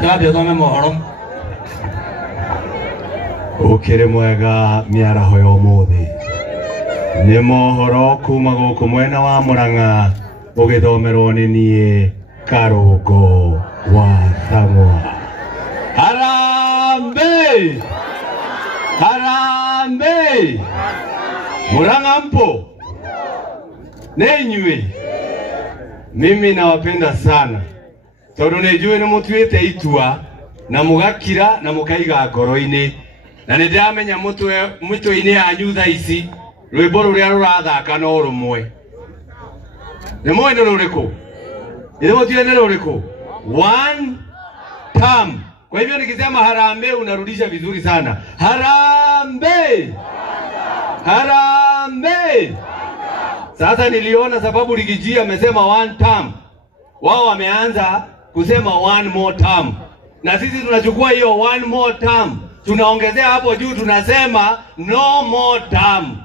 Tabia tome mohoro. Ukiri mwega miaraho yo muthi. Ni mohoro kuma guku mwena wa Murang'a ugithomerwo ni nie Karungo wa Thang'wa. Harambe! Harambe! Murang'a mpo? Nenywe. Mimi nawapenda sana. Tondu nejue ni mutuite itua na mugakira na mukaiga ngoro-ini. Na nindamenya mutwe-ini yanyu tha ici rwimbo ruria rurathaka no rumwe. Ni mwene ruriku? Ile mutiene ruriku? One term. Kwa hivyo nikisema harambe unarudisha vizuri sana. Harambe! Harambe! Sasa niliona sababu Rigiji amesema one term. Wao wameanza kusema one more term. Na sisi tunachukua hiyo one more term. Tunaongezea hapo juu tunasema no more term.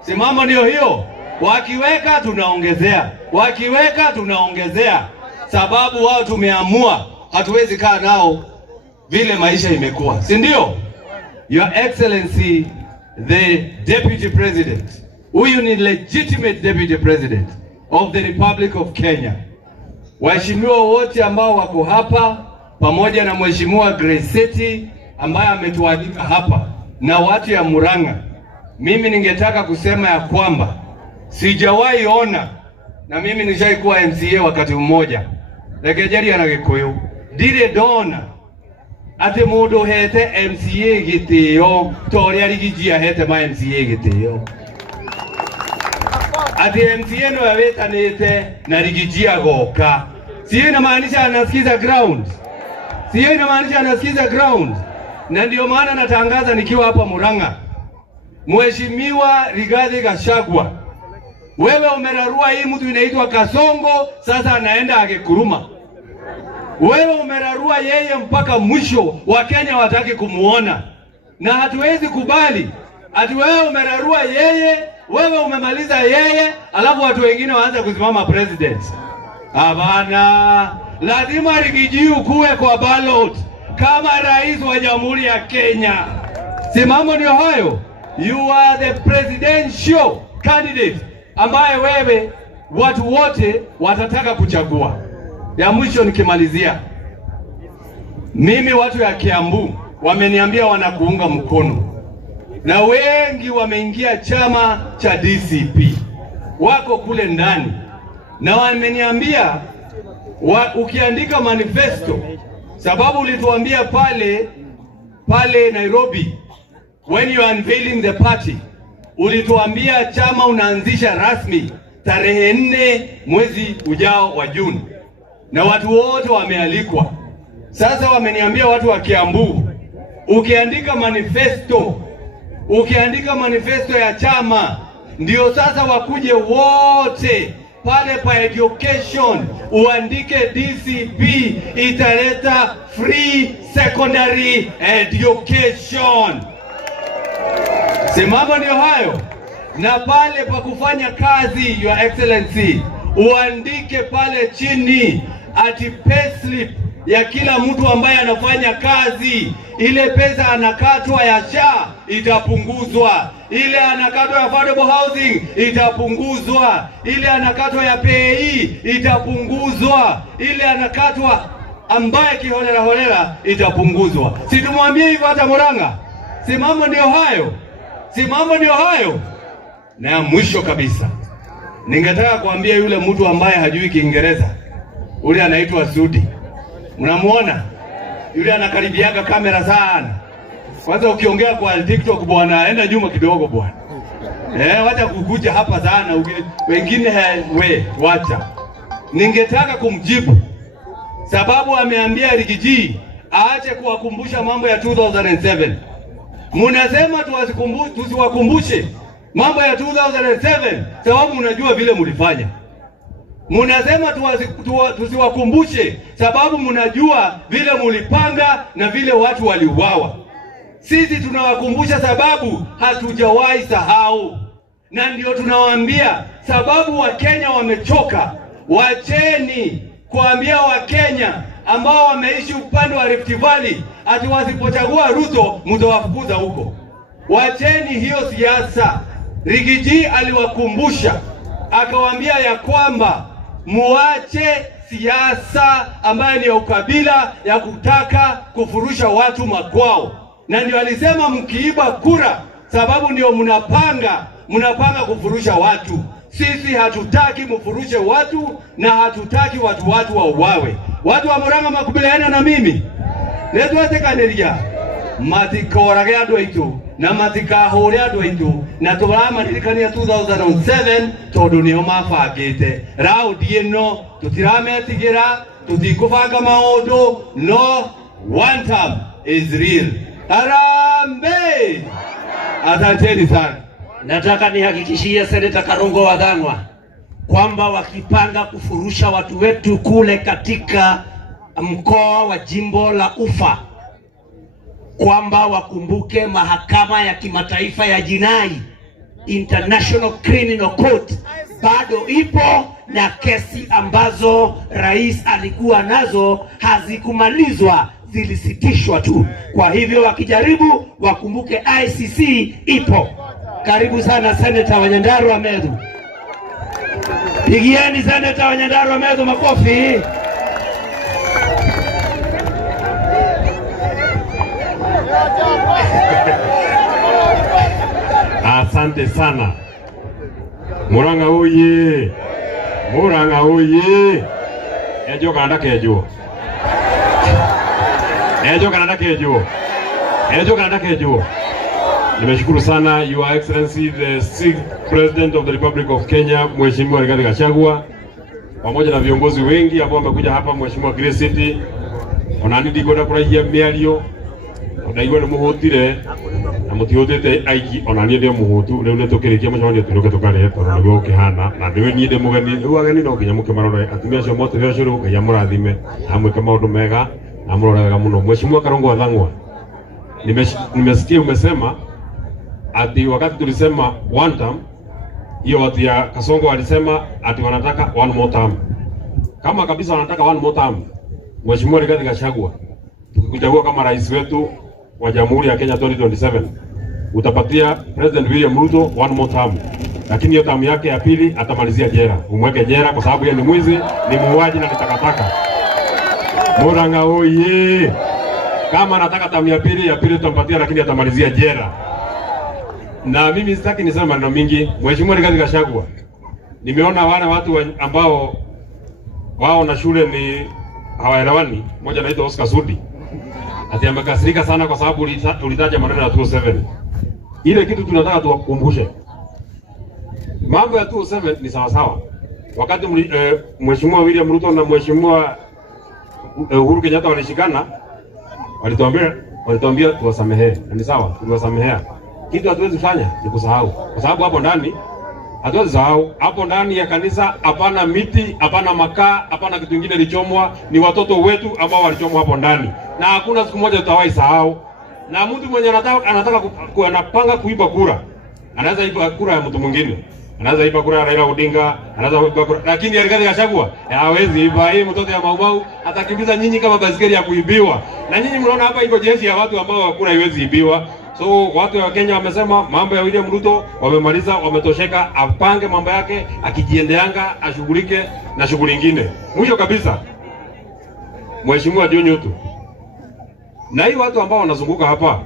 Simamo ndio hiyo. Wakiweka tunaongezea. Wakiweka tunaongezea. Sababu wao tumeamua hatuwezi kaa nao vile maisha imekuwa. Si ndio? Your Excellency the Deputy President. Huyu ni legitimate Deputy President of the Republic of Kenya. Waheshimiwa wote ambao wako hapa pamoja na Mheshimiwa Grace ambaye ametualika hapa na watu ya Murang'a. Mimi ningetaka kusema ya kwamba sijawahi ona, na mimi nishaikuwa MCA wakati mmoja. Rekejeri ana Gikuyu. Dire dona ate mundu hete MCA gitio toria Rigiji hete ma MCA gitio. Ate MCA no yawetanite na Rigiji agoka. Sio inamaanisha anasikiza ground. Sio inamaanisha anasikiza ground. Na ndio maana natangaza nikiwa hapa Murang'a. Mheshimiwa Rigathi Gachagua, wewe umerarua hii mtu inaitwa Kasongo, sasa anaenda Agekuruma. Wewe umerarua yeye mpaka mwisho, wa Kenya wataki kumuona. Na hatuwezi kubali. Ati wewe umerarua yeye, wewe umemaliza yeye, alafu watu wengine waanze kusimama president. Hapana, lazima Rigiji ukuwe kwa ballot kama rais wa Jamhuri ya Kenya. Simamo ndio hayo. You are the presidential candidate ambaye wewe watu wote watataka kuchagua. Ya mwisho nikimalizia. Mimi watu ya Kiambu wameniambia wanakuunga mkono. Na wengi wameingia chama cha DCP. Wako kule ndani. Na wameniambia ukiandika manifesto, sababu ulituambia pale Nairobi when you are unveiling the party, ulituambia chama unaanzisha rasmi tarehe 4 mwezi ujao wa Juni. Na watu wote wamealikwa. Sasa wameniambia watu wa Kiambu, ukiandika manifesto ya chama, ndio sasa wakuje wote pale pa education, uandike DCP italeta free secondary education. Simama ndio hayo. Na pale pa kufanya kazi, Your Excellency, uandike pale chini ati payslip ya kila mtu ambaye anafanya kazi, ile pesa anakatwa ya SHA itapunguzwa, ile anakatwa ya affordable housing itapunguzwa, ile anakatwa ya PAE itapunguzwa, ile anakatwa ambaye kiholela itapunguzwa. Si tumwambie hivyo hata Murang'a? Simamo ndio hayo. Simamo ndio hayo. Na mwisho kabisa, ningetaka kuambia yule mtu ambaye hajui Kiingereza, ule anaitwa Sudi. Mnamuona? Yule anakaribiaga kamera sana. Kwanza ukiongea kwa TikTok bwana, enda nyuma kidogo bwana. Wacha kukuja hapa sana, wengine wacha. Ningetaka kumjibu sababu ameambia Rigiji aache kuwakumbusha mambo ya 2007. Munasema tusiwakumbushe mambo ya 2007 sababu mnajua vile mlifanya. Munasema tusiwakumbushe sababu mnajua vile mulipanga na vile watu waliuawa. Sisi tunawakumbusha sababu hatujawahi sahau. Na ndio tunawaambia sababu wa Kenya wamechoka. Wacheni kuambia Wakenya ambao wameishi upande wa Rift Valley ati wasipochagua Ruto mtawafukuza huko. Wacheni hiyo siasa. Rigiji aliwakumbusha akawaambia ya kwamba muache siasa ambayo ni ya ukabila ya kutaka kufurusha watu makwao. Na ndio alisema mkiiba kura sababu ndio mnapanga kufurusha watu. Sisi hatutaki mfurushe watu na hatutaki watu wauawe. Watu wa Murang'a makubaliana na mimi. Netwatekanĩria matikorage andũ aitũ na matikahũre andũ aitũ na tũramaririkania 2007 tondũ nĩo mabangĩte. Raundi ĩno tũtirametigĩra, tũtikũbanga maũndũ, no one term is real. Harambee! Asanteni sana. Nataka nihakikishie Seneta Karungo Wathang'wa kwamba wakipanga kufurusha watu wetu kule katika mkoa wa jimbo la Ufa, kwamba wakumbuke mahakama ya kimataifa ya jinai, International Criminal Court, bado ipo na kesi ambazo rais alikuwa nazo hazikumalizwa, zilisitishwa tu. Kwa hivyo wakijaribu wakumbuke ICC ipo. Karibu sana Senator wa Nyandarua Medhu. Pigieni Senator wa Nyandarua Medhu makofi. Asante sana. Murang'a oye. Murang'a oye. Ejo kanada kejo. Ejo kanada kejo. Ejo kanada kejo. Nimeshukuru sana Your Excellency the 6th President of the Republic of Kenya, Mheshimiwa Rigathi Gachagua, pamoja na viongozi wengi ambao wamekuja hapa, Mheshimiwa Grace City, onanidi goda kurahia miario, odaigwa ni muhutire, na mutihutite aiki onani ndio muhutu, leo netokirikia mashawani turoke tokare toro niguo kihana, na ndiwe ni de mugani, uagani no kinya mukimarore atumia cio mote cio curu ya murathime, amwe kama maundu mega, amurorega muno. Mheshimiwa Karungo Wathang'wa, nimesikia umesema ati wakati tulisema one term, hiyo watu ya Kasongo walisema ati wanataka one more term. Kama kabisa wanataka one more term, Mheshimiwa Rigathi Gachagua, tukikuchagua kama rais wetu wa Jamhuri ya Kenya 2027, utapatia President William Ruto one more term. Lakini hiyo term yake ya pili atamalizia jela. Umweke jela kwa sababu yeye ni mwizi, ni muuaji na ni takataka. Murang'a oye. Kama anataka term ya pili tutampatia, lakini atamalizia jela. Na mimi sitaki niseme maneno mingi. Mheshimiwa Rigathi Gachagua, nimeona wale watu ambao wao na shule ni hawaelewani. Mmoja anaitwa Oscar Sudi, ati amekasirika sana kwa sababu ulitaja maneno ya 207. Ile kitu tunataka tuwakumbushe, mambo ya 207 ni sawa sawa. Wakati Mheshimiwa William Ruto na Mheshimiwa Uhuru Kenyatta walishikana, walituambia tuwasamehe. Ni sawa, tuliwasamehea. Kitu hatuwezi fanya ni kusahau, kwa sababu hapo ndani hatuwezi sahau. Hapo ndani ya kanisa hapana miti, hapana makaa, hapana kitu kingine lichomwa, ni watoto wetu ambao walichomwa hapo ndani, na hakuna siku moja tutawahi sahau. Na mtu mwenye anapanga kuiba kura, anaweza iba kura ya mtu mwingine, anaweza iba kura ya Raila Odinga, anaweza iba kura, lakini ya Rigathi Gachagua hawezi iba. Hii mtoto ya Maumau atakimbiza nyinyi kama basikeli ya kuibiwa, na nyinyi mnaona hapa iko jeshi ya watu ambao kura haiwezi ibiwa. So watu wa Kenya wamesema mambo ya William Ruto wamemaliza, wametosheka, apange mambo yake, akijiendeanga ashughulike na shughuli nyingine. Mwisho kabisa, Mheshimiwa John Yutu na hii watu ambao wanazunguka hapa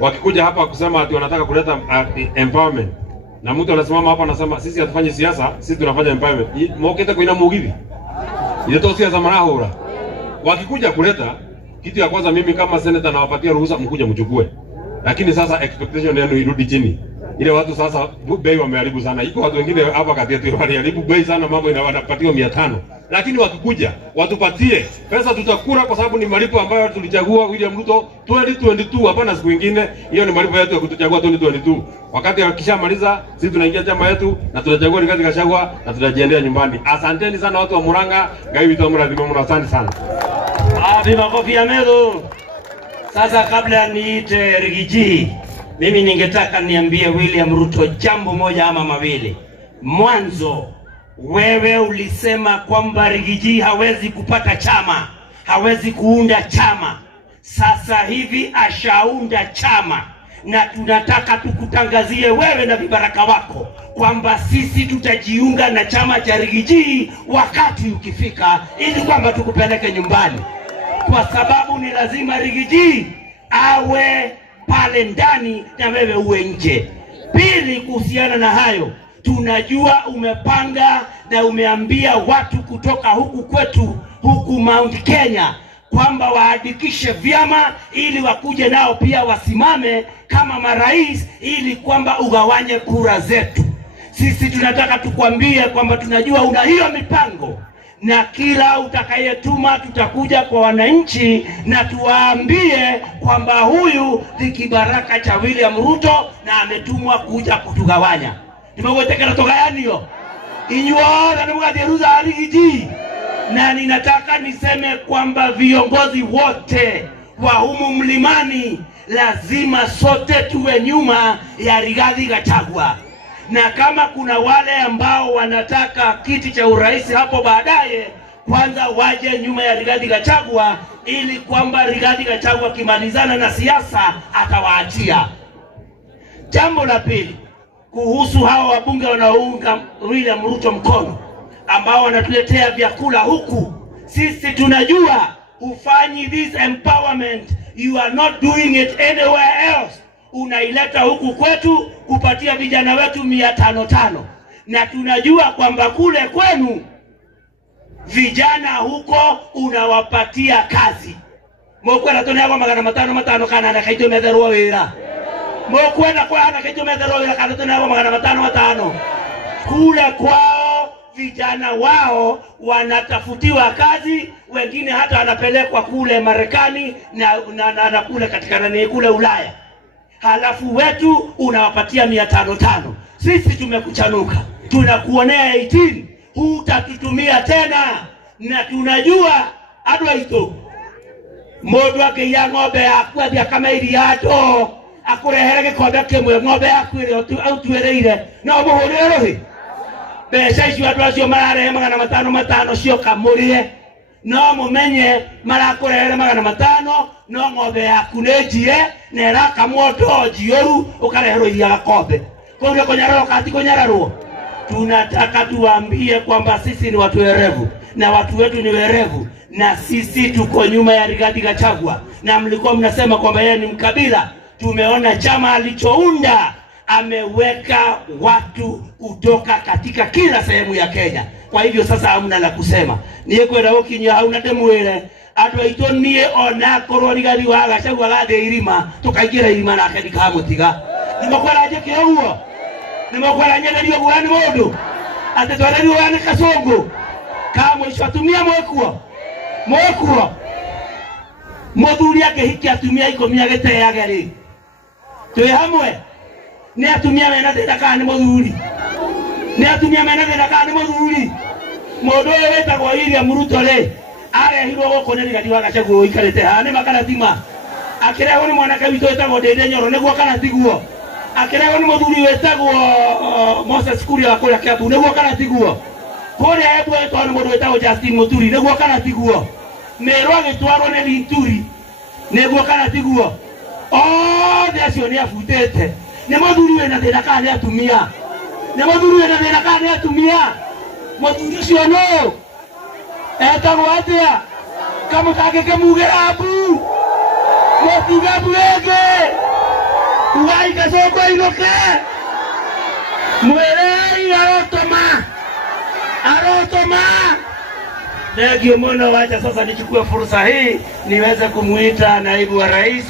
wakikuja hapa kusema ati wanataka kuleta empowerment, na mtu anasimama hapa anasema sisi hatufanyi siasa, sisi tunafanya empowerment. Mokete kuina mugithi ile to siasa marahura. Wakikuja kuleta kitu ya kwanza, mimi kama senator nawapatia ruhusa mkuja mchukue, lakini sasa expectation yenu irudi chini. Ile watu sasa bei wameharibu sana. Iko watu wengine hapa kati yetu waliharibu bei sana, mambo inawapatiwa 500. Lakini wakikuja watupatie pesa, tutakura, kwa sababu ni malipo ambayo tulichagua William Ruto 2022, hapana siku nyingine. Hiyo ni malipo yetu ya kutuchagua 2022. Wakati wakishamaliza sisi tunaingia chama yetu na tunachagua Rigathi Gachagua na tunajiendea nyumbani. Asanteni sana watu wa Murang'a, Ngai witu mradhimo, asante sana. Makofi ya Medhu. Sasa kabla niite Rigiji, mimi ningetaka niambie William Ruto jambo moja ama mawili. Mwanzo, wewe ulisema kwamba Rigiji hawezi kupata chama, hawezi kuunda chama. Sasa hivi ashaunda chama, na tunataka tukutangazie wewe na vibaraka wako kwamba sisi tutajiunga na chama cha Rigiji wakati ukifika, ili kwamba tukupeleke nyumbani, kwa sababu ni lazima Rigiji awe pale ndani na wewe uwe nje. Pili, kuhusiana na hayo, tunajua umepanga na umeambia watu kutoka huku kwetu huku Mount Kenya kwamba waandikishe vyama ili wakuje nao pia wasimame kama marais, ili kwamba ugawanye kura zetu. Sisi tunataka tukwambie kwamba tunajua una hiyo mipango, na kila utakayetuma tutakuja kwa wananchi na tuwaambie kwamba huyu ni kibaraka cha William Ruto na ametumwa kuja kutugawanya. Nimewetekana togayanio inyuora na mga deruza Rigiji. Na ninataka niseme kwamba viongozi wote wa humu mlimani lazima sote tuwe nyuma ya Rigathi Gachagua. Na kama kuna wale ambao wanataka kiti cha urais hapo baadaye, kwanza waje nyuma ya Rigathi Gachagua, ili kwamba Rigathi Gachagua kimalizana na siasa atawaachia. Jambo la pili, kuhusu hawa wabunge wanaounga William Ruto mkono ambao wanatuletea vyakula huku, sisi tunajua ufanyi this empowerment, you are not doing it anywhere else. Unaileta huku kwetu kupatia vijana wetu 500. Na tunajua kwamba kule kwenu vijana huko unawapatia kazi. Mokwenda tonya kwa 500 kana na kaito metherwa wira. Mokwenda kwa na kaito metherwa wira kana tonya kwa 500. Kule kwao vijana wao wanatafutiwa kazi, wengine hata wanapelekwa kule Marekani na kule katika nani kule Ulaya. Halafu wetu unawapatia 500. Sisi tumekuchanuka, tunakuonea 18, hutatutumia tena. Na tunajua adwaito modu wake ya ng'ombe akwadia kama iriato akurehere kikombe kimwe ng'ombe akwire au tuereire no muhurire rohi beca icio andu acio mararehe 500 cio kamurie, no mumenye marakurehere 500 no ng'ombe yaku nĩ njie na ĩrakamwo njioru ũkareherwo iria gakombe. Kwa hiyo kunyararo kati kunyararwo. Tunataka tuambie kwamba sisi ni watu werevu na watu wetu ni werevu, na sisi tuko nyuma ya Rigathi Gachagua. Na mlikuwa mnasema kwamba yeye ni mkabila. Tumeona chama alichounda, ameweka watu kutoka katika kila sehemu ya Kenya. Kwa hivyo sasa hamna la kusema. Niye kwenda ukinya hauna temwele atu aito nie ona korwo Rigathi wa Gachagua gathe irima tukaingira irima nake ndikamutiga. Nimekwara je kihuo, nimekwara nyegerio gwani mundu ate twareri wani kasongo kama ico atumia mwekuo muthuri akihiki atumia 10 ageteaga ri twi hamwe ni atumia mena thina kana ni muthuri, ni atumia mena thina kana ni muthuri. Mundu uyu wetagwo William Ruto ri arehirwo goko ni Rigathi wa Gachagua ikarete ha ni makana thima akirehwo ni mwanake witu wetagwo Ndende Nyoro niguo kana tiguo, akirehwo ni muthuri wetagwo Moses Kuria kuria Kiambu niguo kana tiguo, kuria Embu wetagwo ni mundu wetagwo Justin Muturi niguo kana tiguo, Meru agitwarwo ni Linturi niguo kana tiguo. Acio ni afutete ni muthuri wena thina kana ni atumia, ni muthuri wena thina kana ni atumia. Muthuri ucio no etagwo atia kama utagike mugerabu mutugabu ege ugai kasoko inoke mwelei arotoma. Ndio mwana wacha sasa nichukue fursa hii niweze kumuita naibu wa rais